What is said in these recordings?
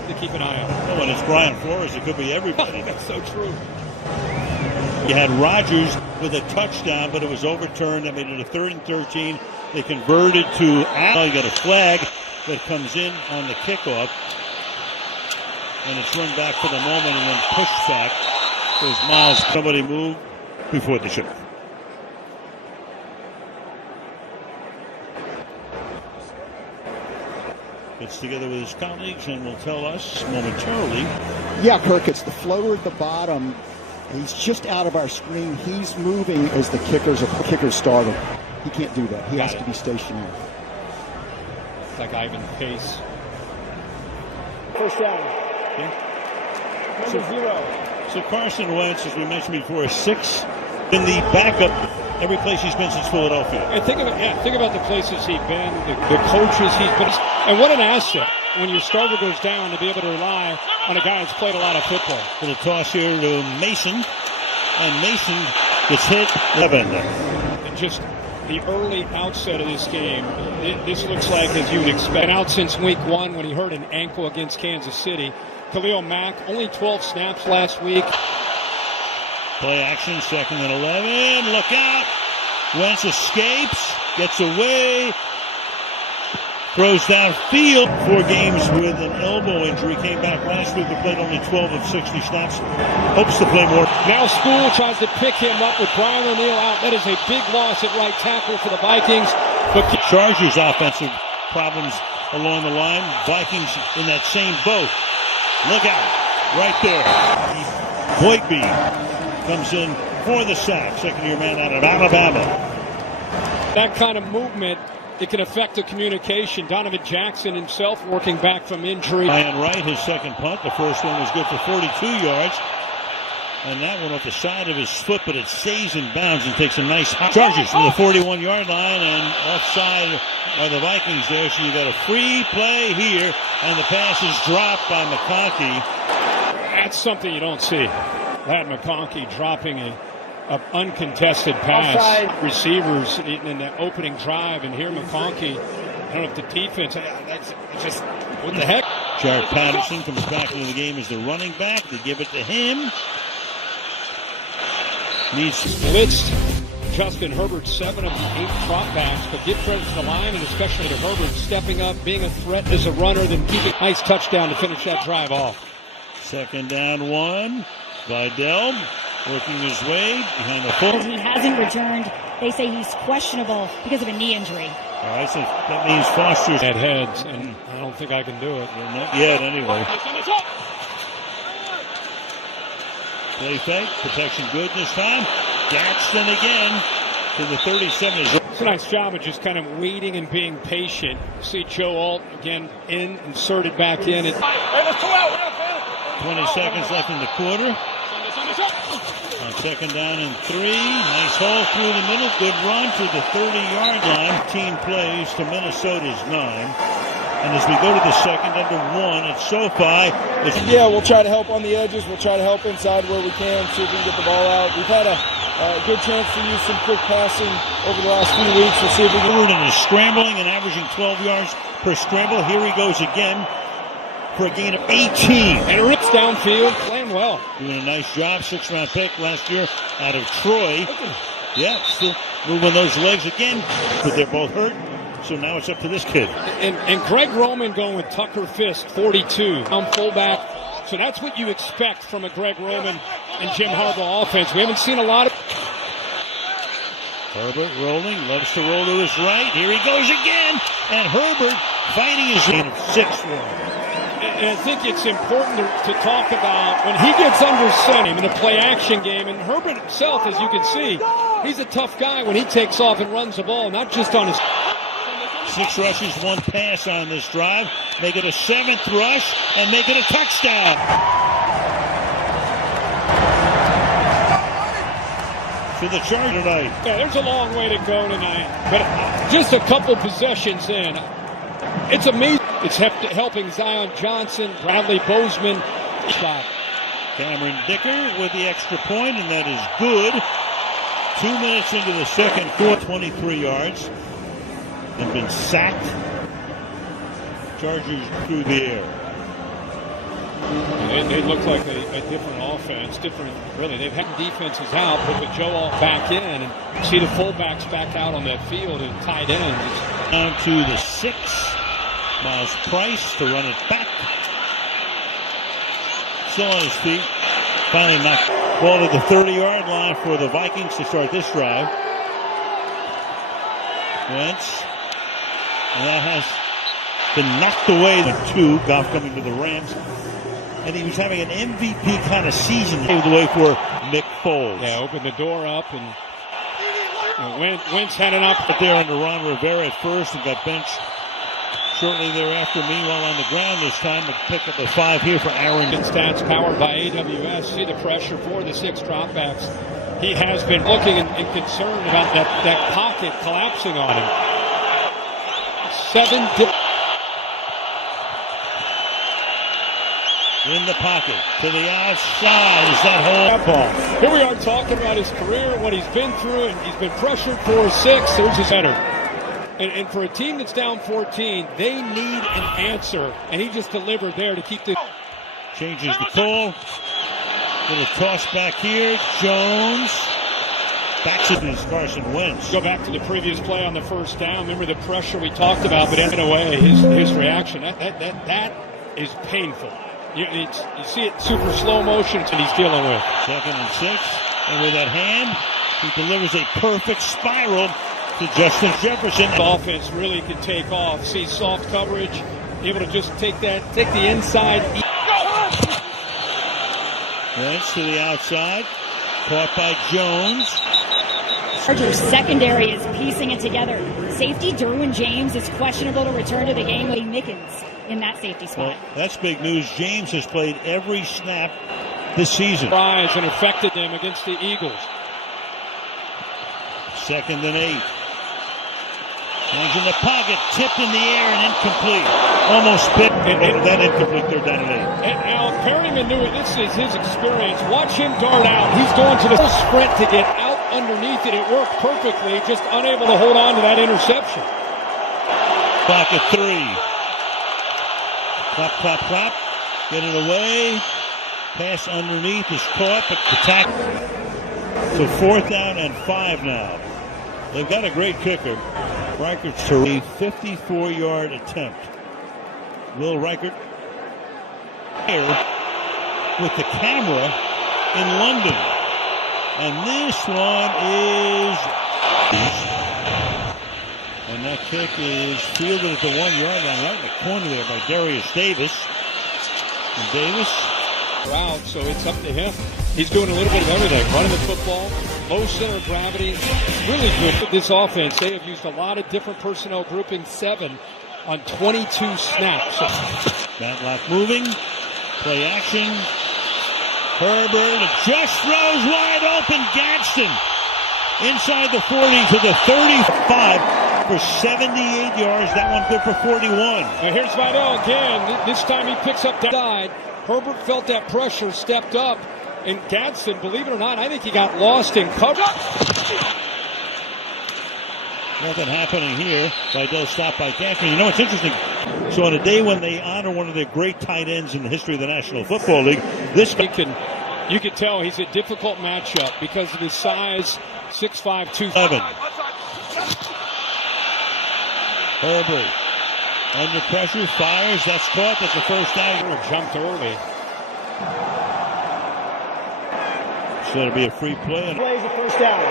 something to keep an eye on. Oh, when it's Brian Flores, it could be everybody. That's so true. You had Rodgers with a touchdown, but it was overturned. That made it a 3rd and 13. They converted to Allen. You got a flag that comes in on the kickoff. And it's run back for the moment and then pushed back. There's Miles. Somebody moved before the show. Gets together with his colleagues and will tell us momentarily. Yeah, Kirk, it's the floater at the bottom. He's just out of our screen. He's moving as the kicker's started. He can't do that. He has to be stationary. It's like Ivan Pace. First down. Okay. Number 0. So Carson Wentz, as we mentioned before, 6 in the backup every place he's been since Philadelphia. And think about the places he's been, the coaches he's been, and what an asset when your starter goes down to be able to rely on a guy who's played a lot of football. For the toss here to Mason, and Mason gets hit 11. And just the early outset of this game, this looks like, as you would expect, been out since week 1 when he hurt an ankle against Kansas City. Khalil Mack, only 12 snaps last week. Play action, 2nd and 11. Look out. Wentz escapes, gets away, throws downfield. 4 games with an elbow injury. Came back last week, but played only 12 of 60 snaps. Hopes to play more. Now School tries to pick him up with Brian O'Neill out. That is a big loss at right tackle for the Vikings. But Chargers offensive problems along the line. Vikings in that same boat. Look out. Right there. Boydby comes in for the sack. 2nd-year man out of Alabama. That kind of movement, it can affect the communication. Donovan Jackson himself working back from injury. Ryan Wright, his 2nd punt. The first one was good for 42 yards. And that one off the side of his foot, but it stays in bounds and takes a nice hop. Chargers from the 41-yard line, and offside are the Vikings there. So you got a free play here, and the pass is dropped by McConkey. That's something you don't see. That McConkey dropping an uncontested pass. Offside. Receivers in the opening drive, and here McConkey, I don't know if the defense, that's just, what the heck? Jared Patterson comes back into the game as the running back. They give it to him. Needs blitzed Justin Herbert, 7 of the 8 dropbacks, but give credit to the line and especially to Herbert stepping up, being a threat as a runner, then keeping a nice touchdown to finish that drive off. 2nd down 1. Vidal working his way behind the foot. He hasn't returned. They say he's questionable because of a knee injury. All right, so that means Foster's at heads, and I don't think I can do it. Well, not yet, anyway. Play fake, protection good this time. Gadsden again to the 37. It's a nice job of just kind of waiting and being patient. See Joe Alt again inserted back in. 20 seconds left in the quarter. On 2nd down and 3. Nice hole through the middle. Good run to the 30-yard line. 15 plays to Minnesota's 9. And as we go to the 2nd under 1 at SoFi. Yeah, we'll try to help on the edges. We'll try to help inside where we can, see if we can get the ball out. We've had a good chance to use some quick passing over the last few weeks. We'll see if we can. And is scrambling and averaging 12 yards per scramble. Here he goes again for a gain of 18. And rips downfield, playing well. Doing a nice job. 6th-round pick last year out of Troy. Yeah, still moving those legs again, but they're both hurt. So now it's up to this kid. And Greg Roman going with Tucker Fisk, 42. Fullback. So that's what you expect from a Greg Roman and Jim Harbaugh offense. We haven't seen a lot of. Herbert rolling, loves to roll to his right. Here he goes again. And Herbert fighting his gain of 6 1. And I think it's important to talk about when he gets under center in the play action game. And Herbert himself, as you can see, he's a tough guy when he takes off and runs the ball, not just on his. 6 rushes, 1 pass on this drive. Make it a 7th rush and make it a touchdown. To the Chargers tonight. Yeah, there's a long way to go tonight. But just a couple possessions in. It's amazing. It's helping Zion Johnson, Bradley Bozeman. Cameron Dicker with the extra point, and that is good. 2 minutes into the 2nd quarter, 23 yards. And been sacked. Chargers through the air. They look like a different offense, different, really. They've had defenses out, but with Joe all back in, and see the fullbacks back out on that field and tight ends. Down to the 6. Miles Price to run it back. Still on his feet. Finally knocked ball to the 30-yard line for the Vikings to start this drive. Wentz. And that has been knocked away. The 2. Goff coming to the Rams. And he was having an MVP kind of season. Paved the way for Nick Foles. Yeah, opened the door up, and Wentz had an up there under Ron Rivera at first and got benched shortly thereafter. Meanwhile, on the ground this time, a pick up a 5 here for Aaron. Stats powered by AWS. See the pressure for the 6 dropbacks. He has been looking and concerned about that pocket collapsing on him. 7 in the pocket to the outside. Is that hold ball? Here we are talking about his career, what he's been through, and he's been pressured for 6. There's his header. And for a team that's down 14, they need an answer, and he just delivered there to keep the... Changes the call. Little toss back here. Jones. Backs it is Carson Wentz. Go back to the previous play on the first down. Remember the pressure we talked about, but in a way, his reaction, that is painful. You see it super slow motion that he's dealing with. 2nd and 6. And with that hand, he delivers a perfect spiral to Justin Jefferson. The offense really can take off. See soft coverage, able to just take the inside. Wentz to the outside. Caught by Jones. Chargers secondary is piecing it together. Safety Derwin James is questionable to return to the game with Mickens in that safety spot. Well, that's big news. James has played every snap this season. Rise and affected them against the Eagles. 2nd and 8. Hangs in the pocket, tipped in the air and incomplete. Almost spit. That incomplete, 3rd down and 8. And Al Perryman knew it. This is his experience. Watch him dart out. He's going to the sprint to get out underneath it. It worked perfectly, just unable to hold on to that interception. Clock at 3. Clap, clap, clap. Get it away. Pass underneath is caught, but the tackle. So 4th down and 5 now. They've got a great kicker. Reichert's to a 54-yard attempt. Will Reichert here with the camera in London. And this one is... And that kick is fielded at the 1-yard line, right in the corner there by Darius Davis. And Davis out, so it's up to him. He's doing a little bit of everything. Running the football, low center of gravity. Really good with this offense. They have used a lot of different personnel grouping, 7 on 22 snaps. Matlock moving. Play action. Herbert just throws wide open. Gadsden inside the 40 to the 35 for 78 yards. That one good for 41. Now here's Vidal again. This time he picks up that side. Herbert felt that pressure, stepped up, and Gadsden, believe it or not, I think he got lost in cover. Nothing happening here. Vidal stopped by Gadsden. You know, it's interesting. So on a day when they honor one of the great tight ends in the history of the National Football League, this guy you can tell he's a difficult matchup because of his size, 6'5", 211. Herbert under pressure, fires. That's caught. That's the first down. Jumped early. So it'll be a free play. Plays the first down.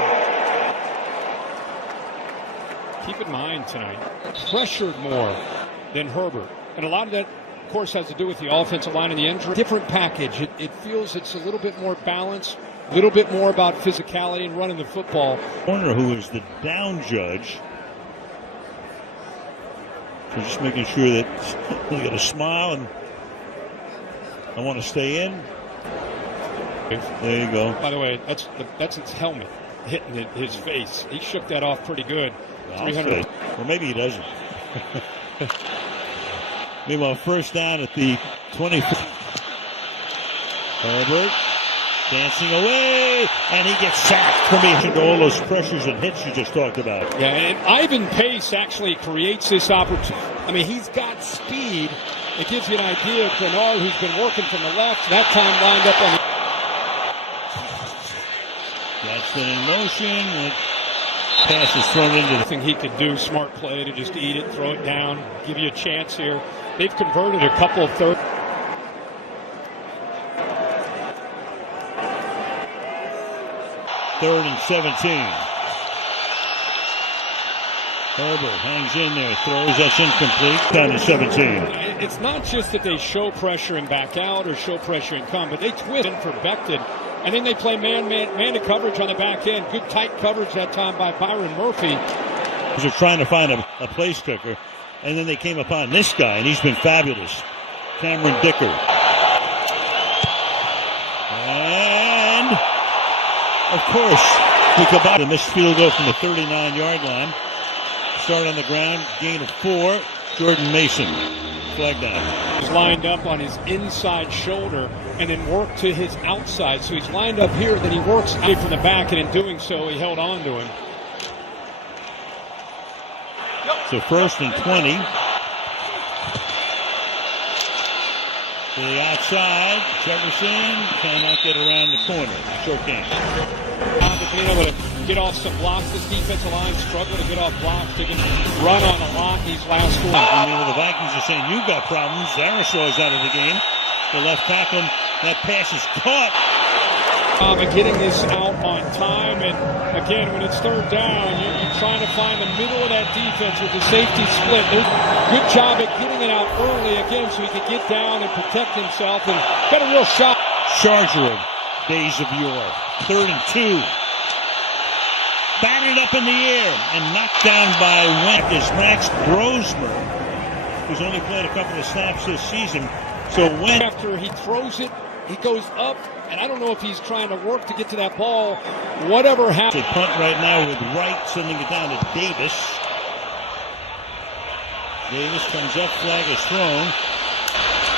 Keep in mind tonight, pressured more than Herbert. And a lot of that, of course, has to do with the offensive line and the injury. Different package. It feels it's a little bit more balanced, a little bit more about physicality and running the football. Corner, who is the down judge. So just making sure that they got a smile and I want to stay in. There you go. By the way, that's its helmet hitting his face. He shook that off pretty good. 300. Or maybe he doesn't. Meanwhile, first down at the 20. Herbert dancing away, and he gets sacked from behind all those pressures and hits you just talked about. Yeah, and Ivan Pace actually creates this opportunity. I mean, he's got speed, it gives you an idea of Bernard, who's been working from the left, that time lined up on the... Jackson in motion. And pass is thrown into the... Thing he could do, smart play to just eat it, throw it down, give you a chance here. They've converted a couple of third. Third and 17. Herbert hangs in there, throws, that's incomplete. Down to 17. It's not just that they show pressure and back out or show pressure and come, but they twist in for Becton. And then they play man to coverage on the back end. Good tight coverage that time by Byron Murphy. They're trying to find a place kicker. And then they came upon this guy, and he's been fabulous. Cameron Dicker. And, of course, we come back to the missed field goal from the 39-yard line. Start on the ground, gain of 4. Jordan Mason, flag down. He's lined up on his inside shoulder and then worked to his outside. So he's lined up here, then he works out from the back, and in doing so, he held on to him. So first and 20. To the outside, Jefferson cannot get around the corner. Short game. Being able to get off some blocks. This defensive line struggle to get off blocks. They can run on a lot these last two. The Vikings are saying you've got problems. Zarishaw is out of the game. The left tackle, that pass is caught. And getting this out on time. And again, when it's third down, you're trying to find the middle of that defense with the safety split. There's a good job at getting it out early again so he could get down and protect himself and got a real shot. Charger of days of yore. Third and 2. Batted up in the air and knocked down by Max Brosmer, who's only played a couple of snaps this season. So when after he throws it, he goes up, and I don't know if he's trying to work to get to that ball. Whatever happens. They punt right now with Wright sending it down to Davis. Davis comes up, flag is thrown,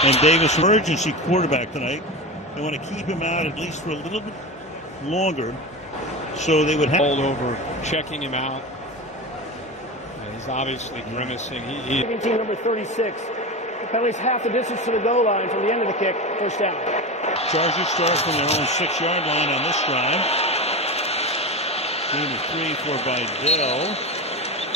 and Davis, emergency quarterback tonight. They want to keep him out at least for a little bit longer. So they would have hold over, checking him out. He's obviously grimacing. Team number 36. The penalty's half the distance to the goal line from the end of the kick. First down. Chargers start from their own 6-yard line on this drive. Gain of 3 for Vidal.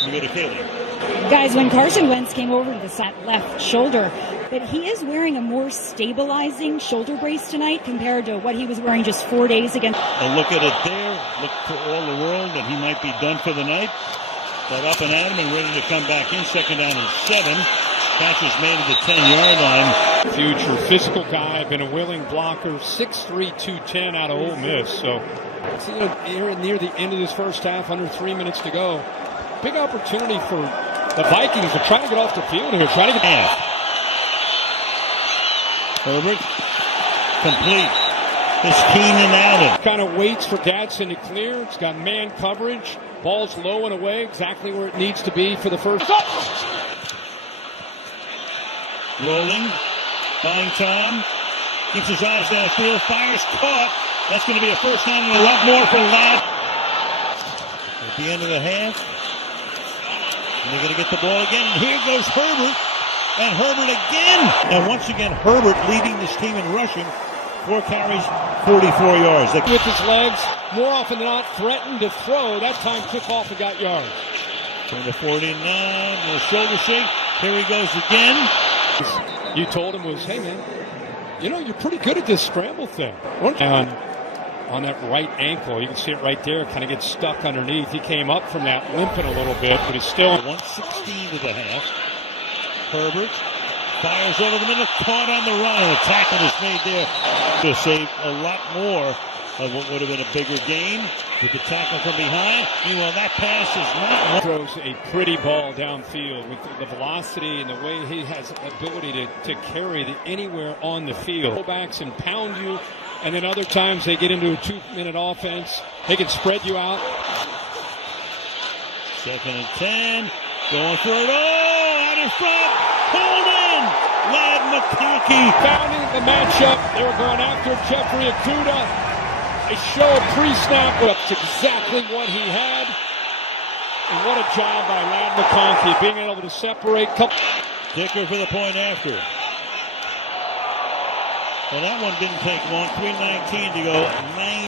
We go to Kaylee. Guys, when Carson Wentz came over to the left shoulder, but he is wearing a more stabilizing shoulder brace tonight compared to what he was wearing just 4 days ago. A look at it there. Look for all the world that he might be done for the night. But up and at him and ready to come back in. Second down and 7. Catch is made at the 10-yard line. Future physical guy, been a willing blocker, 6'3", 210 out of Ole Miss. So, here near the end of this first half, under 3 minutes to go. Big opportunity for the Vikings to try to get off the field here. Try to get half. Herbert, complete. It's Keenan Allen. Kind of waits for Gadsden to clear. It's got man coverage. Ball's low and away, exactly where it needs to be for the first. Rolling, buying time, keeps his eyes downfield, fires, caught. That's going to be a first down and a lot more for Ladd. At the end of the half, and they're going to get the ball again. And here goes Herbert, and Herbert again. And once again, Herbert leading this team in rushing. 4 carries, 44 yards. With his legs, more often than not, threatened to throw. That time took off and got yards. Turn to 49, little shoulder shake. Here he goes again. You told him was, hey man, you're pretty good at this scramble thing. And on that right ankle, you can see it right there, kind of gets stuck underneath. He came up from that limping a little bit, but he's still 116 to the half. Herbert fires over the middle, caught on the run, and a tackle is made there to save a lot more of what would have been a bigger gain with the tackle from behind. Meanwhile, that pass is not. Throws a pretty ball downfield with the velocity and the way he has the ability to carry anywhere on the field. Fullbacks and pound you, and then other times they get into a 2-minute offense. They can spread you out. 2nd and 10, going for it all out in front. Hold in. Ladd McConkey founding the matchup. They were going after Jeffrey Okudah. They show a pre-snap. That's exactly what he had. And what a job by Ladd McConkey, being able to separate. Dicker for the point after. Well, that one didn't take long. 3:19 to go. 9